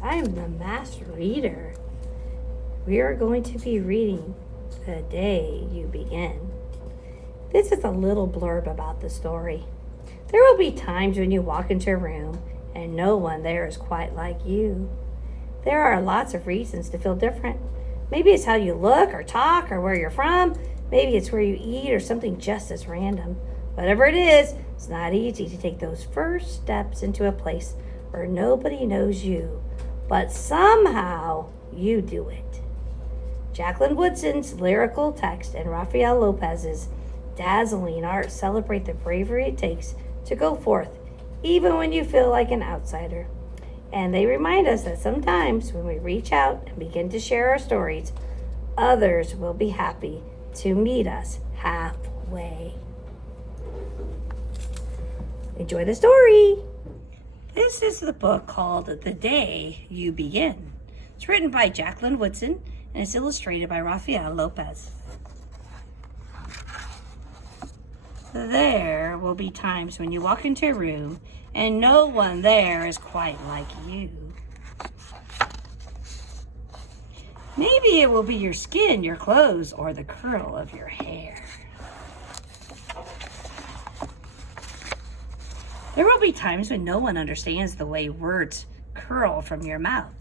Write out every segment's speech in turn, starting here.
I am the master reader. We are going to be reading The Day You Begin. This is a little blurb about the story. There will be times when you walk into a room and no one there is quite like you. There are lots of reasons to feel different. Maybe it's how you look or talk or where you're from. Maybe it's where you eat or something just as random. Whatever it is, it's not easy to take those first steps into a place where nobody knows you, but somehow you do it. Jacqueline Woodson's lyrical text and Rafael Lopez's dazzling art celebrate the bravery it takes to go forth, even when you feel like an outsider. And they remind us that sometimes when we reach out and begin to share our stories, others will be happy to meet us halfway. Enjoy the story. This is the book called The Day You Begin. It's written by Jacqueline Woodson and it's illustrated by Rafael Lopez. There will be times when you walk into a room and no one there is quite like you. Maybe it will be your skin, your clothes, or the curl of your hair. There will be times when no one understands the way words curl from your mouth,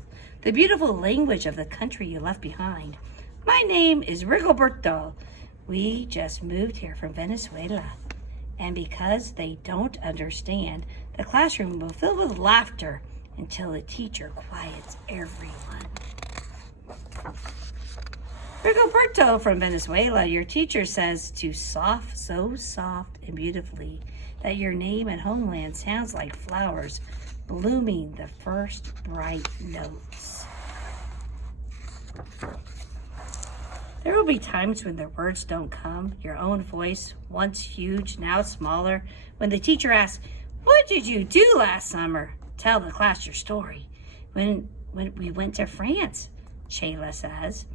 the beautiful language of the country you left behind. My name is Rigoberto. We just moved here from Venezuela. And because they don't understand, the classroom will fill with laughter until the teacher quiets everyone. Rigoberto from Venezuela, your teacher says to soft, so soft and beautifully that your name and homeland sounds like flowers blooming the first bright notes. There will be times when the words don't come, your own voice, once huge, now smaller, when the teacher asks, "What did you do last summer?" Tell the class your story. When we went to France, Shayla says.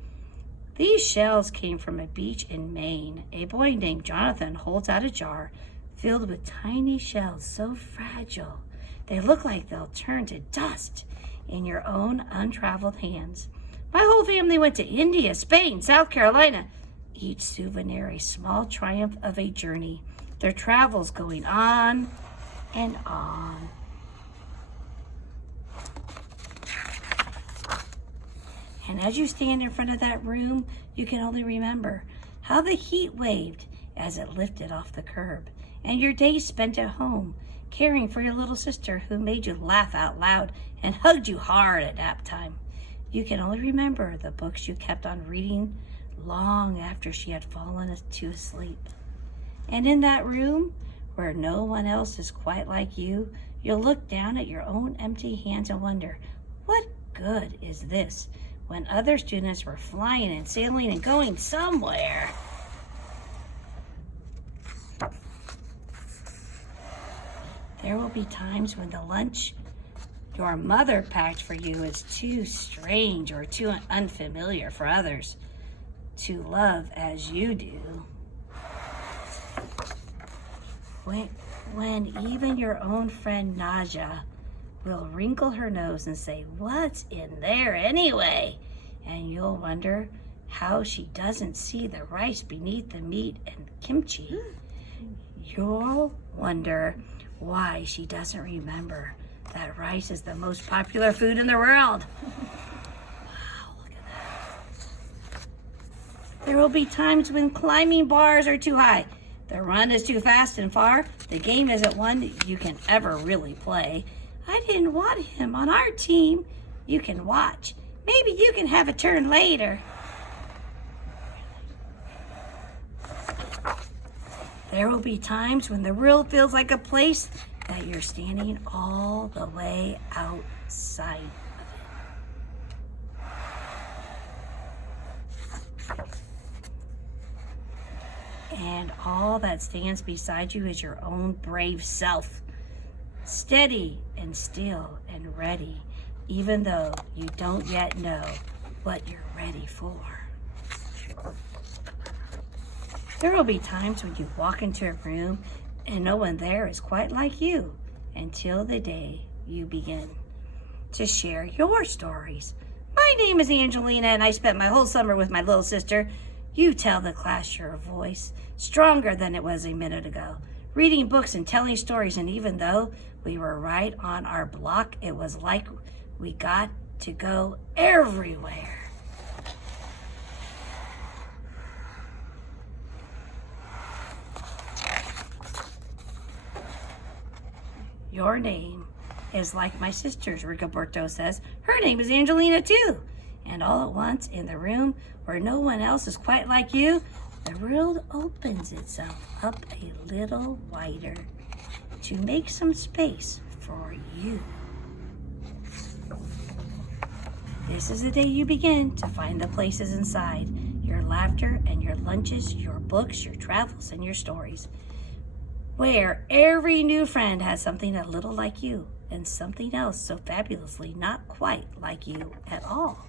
These shells came from a beach in Maine. A boy named Jonathan holds out a jar filled with tiny shells so fragile they look like they'll turn to dust in your own untraveled hands. My whole family went to India, Spain, South Carolina. Each souvenir a small triumph of a journey. Their travels going on and on. And as you stand in front of that room, you can only remember how the heat waved as it lifted off the curb, and your days spent at home, caring for your little sister who made you laugh out loud and hugged you hard at nap time. You can only remember the books you kept on reading long after she had fallen to asleep. And in that room, where no one else is quite like you, you'll look down at your own empty hands and wonder, what good is this when other students were flying and sailing and going somewhere? There will be times when the lunch your mother packed for you is too strange or too unfamiliar for others to love as you do. When even your own friend Naja will wrinkle her nose and say, "What's in there anyway?" And you'll wonder how she doesn't see the rice beneath the meat and kimchi. You'll wonder why she doesn't remember that rice is the most popular food in the world. Wow, look at that. There will be times when climbing bars are too high, the run is too fast and far, the game isn't one you can ever really play. I didn't want him on our team. You can watch. Maybe you can have a turn later. There will be times when the world feels like a place that you're standing all the way outside of it. And all that stands beside you is your own brave self, steady and still and ready, even though you don't yet know what you're ready for. There will be times when you walk into a room and no one there is quite like you until the day you begin. to share your stories. My name is Angelina, and I spent my whole summer with my little sister. You tell the class your voice, stronger than it was a minute ago, reading books and telling stories, and even though we were right on our block, it was like we got to go everywhere. Your name is like my sister's, Rigoberto says. Her name is Angelina too. And all at once, in the room where no one else is quite like you, the world opens itself up a little wider to make some space for you. This is the day you begin to find the places inside, your laughter and your lunches, your books, your travels, and your stories, where every new friend has something a little like you and something else so fabulously not quite like you at all.